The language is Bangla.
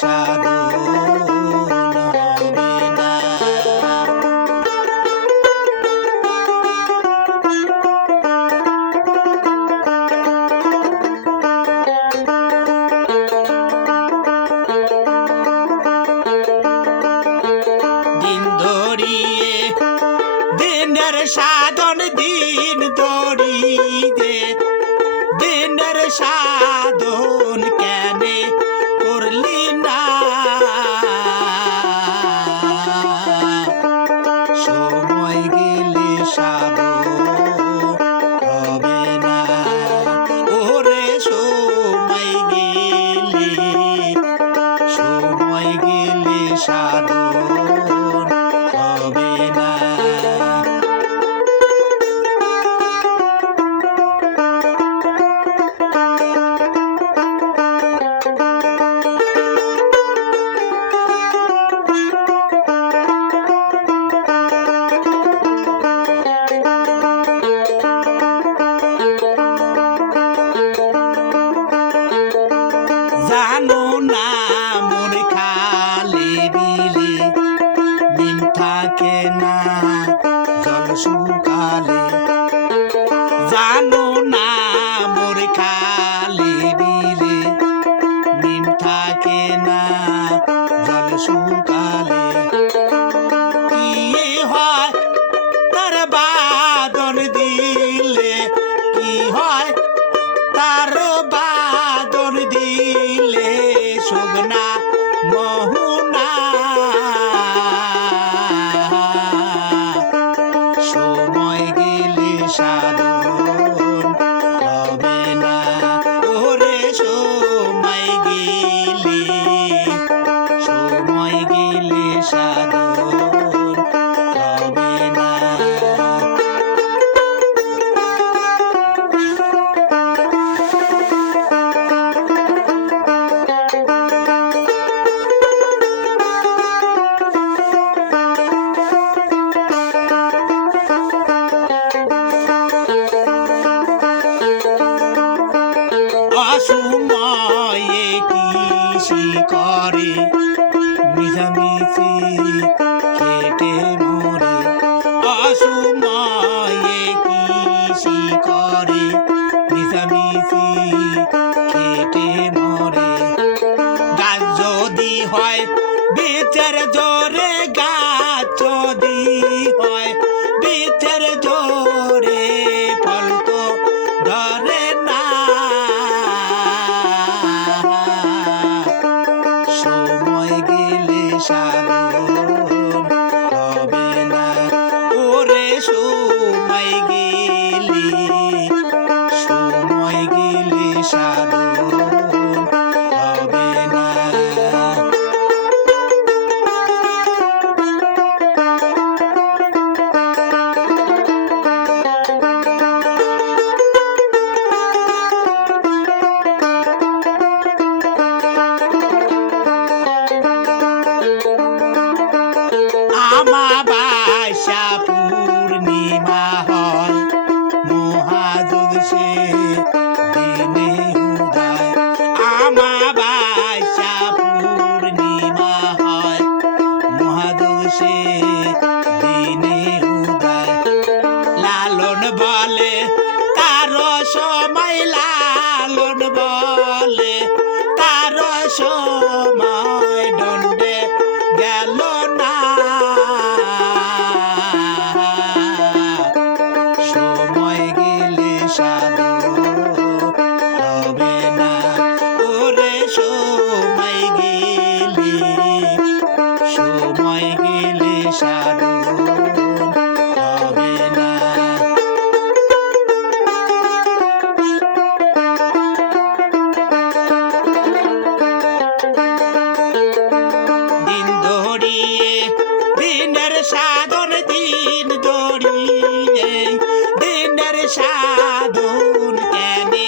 সাধন হবে না। দিন ধরিয়ে দিনের সাধন দিন ধরিয়ে দিনের সাধন কেনে করলি না। সময় গেলে সাধন হবে না। ওরে সময় গেলে সাধন হবে না। জানো না মন খালে দিলে নিম থাকে না জল শুকালে। জানো না মোর খালে দিলে নিম থাকে না জল শুকালে। কি হয় তার বাদন দিলে, কি হয় তার বাদন দিলে সুগনা মোহনা। সময় গেলে সাধন হবে না। ওরে সময় গেলে সাধন হবে না। অসময়ে কৃষি করে মিছামিছি খেটে মরে। অসময়ে কৃষি করে মিছামিছি খেটে মরে। গাছ যদি হয় বেচের জোরে, গাছ যদি হয় বেচের জোরে ফল তো ধরে না। সময় গেলে সাধন হবে না। ওরে সময় গেলে সাধন হবে না। আমাবাস্যা পূর্ণিমা হয় মহাযোগ সে দিনে উদয়। আমাবাস্যা পূর্ণিমা হয় মহাযোগ সে দিনে উদয়। লালন বলে তার সময়, লালন বলে তার সময় দণ্ডে গেল না। সময় গেলে সাধন হবে না। ওরে সময় গেলে সাধন হবে না। দিন ধরিয়ে দিনের সাধন দিন ধরিয়ে দিনের সাধন কেনে